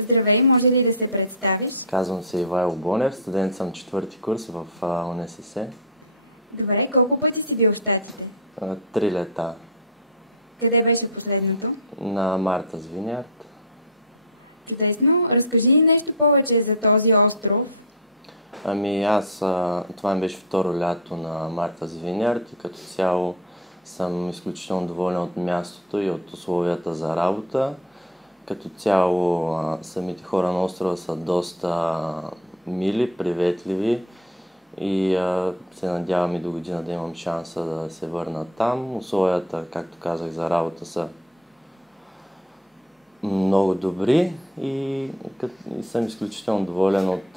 Здравей, може ли да се представиш? Казвам се Ивайло Бонев, студент съм 4-ти курс в УНСС. Добре, колко пъти си бил в Щатите? 3 лета. Къде беше последното? На Мартас Винярд. Чудесно. Разкажи ни нещо повече за този остров. Това ми беше второ лято на Мартас Винярд и като цяло съм изключително доволен от мястото и от условията за работа. Като цяло самите хора на острова са доста мили, приветливи и се надявам и до година да имам шанса да се върна там. Условията, както казах, за работа са много добри и съм изключително доволен от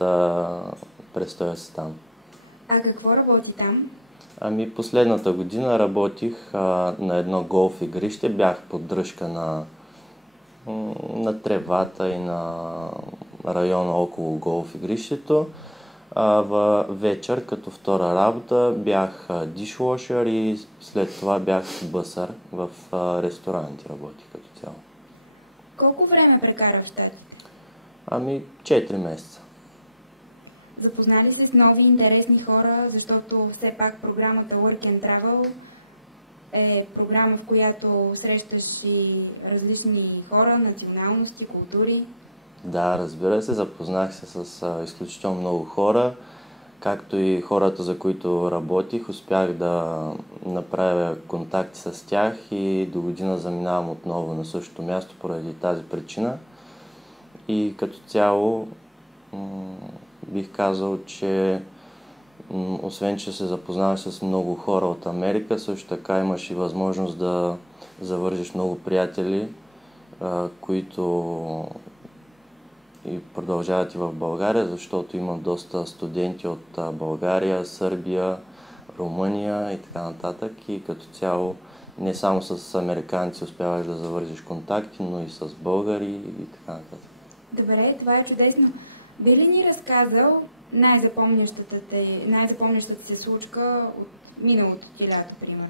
престоя си там. А какво работи там? Последната година работих на едно голф игрище, бях поддръжка на тревата и на района около голф игрището. Вечер, като втора работа, бях дишвошер и след това бях бъсър в ресторанти, работих като цяло. Колко време прекара в Щатите? 4 месеца. Запознали се с нови интересни хора, защото все пак програмата Work and Travel е програма, в която срещаш и различни хора, националности, култури. Да, разбира се, запознах се с изключително много хора, както и хората, за които работих. Успях да направя контакти с тях и до година заминавам отново на същото място поради тази причина. И като цяло бих казал, че освен, че се запознаваш с много хора от Америка, също така имаш и възможност да завържеш много приятели, които и продължават и в България, защото има доста студенти от България, Сърбия, Румъния и така нататък. И като цяло не само с американци успяваш да завържиш контакти, но и с българи и така нататък. Добре, това е чудесно. Би ли ни разказал най-запомнящата се случка от миналото ти лято, примерно?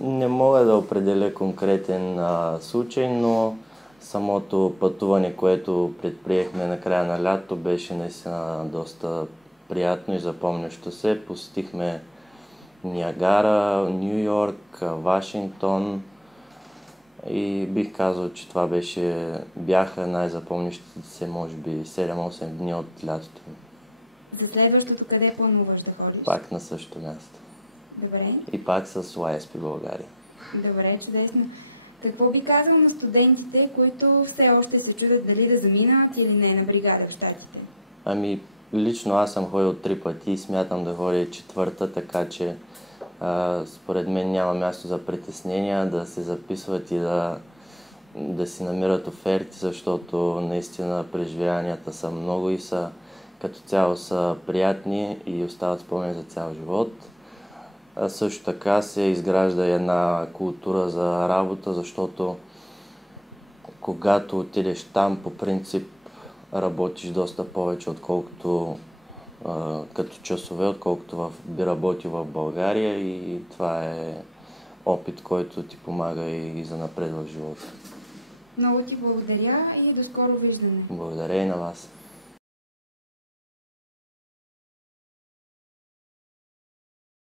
Не мога да определя конкретен случай, но самото пътуване, което предприехме на края на лято, беше наистина доста приятно и запомнящо се. Посетихме Ниагара, Ню Йорк, Вашингтон и бих казал, че това бяха най-запомнящите се, може би, 7-8 дни от лятото. За следващото къде плануваш да ходиш? Пак на същото място. Добре. И пак с YSP България. Добре, чудесно. Какво би казал на студентите, които все още се чудят дали да заминат или не на бригада в Щатите? Лично аз съм ходил 3 пъти и смятам да ходя и 4-та, така че според мен няма място за притеснения, да се записват и да си намират оферти, защото наистина преживяванията са много и като цяло са приятни и остават спомени за цял живот. Също така се изгражда една култура за работа, защото когато отидеш там, по принцип работиш доста повече, отколкото като часове, отколкото би работил в България и това е опит, който ти помага и за напред в живота. Много ти благодаря и до скоро виждане. Благодаря и на вас.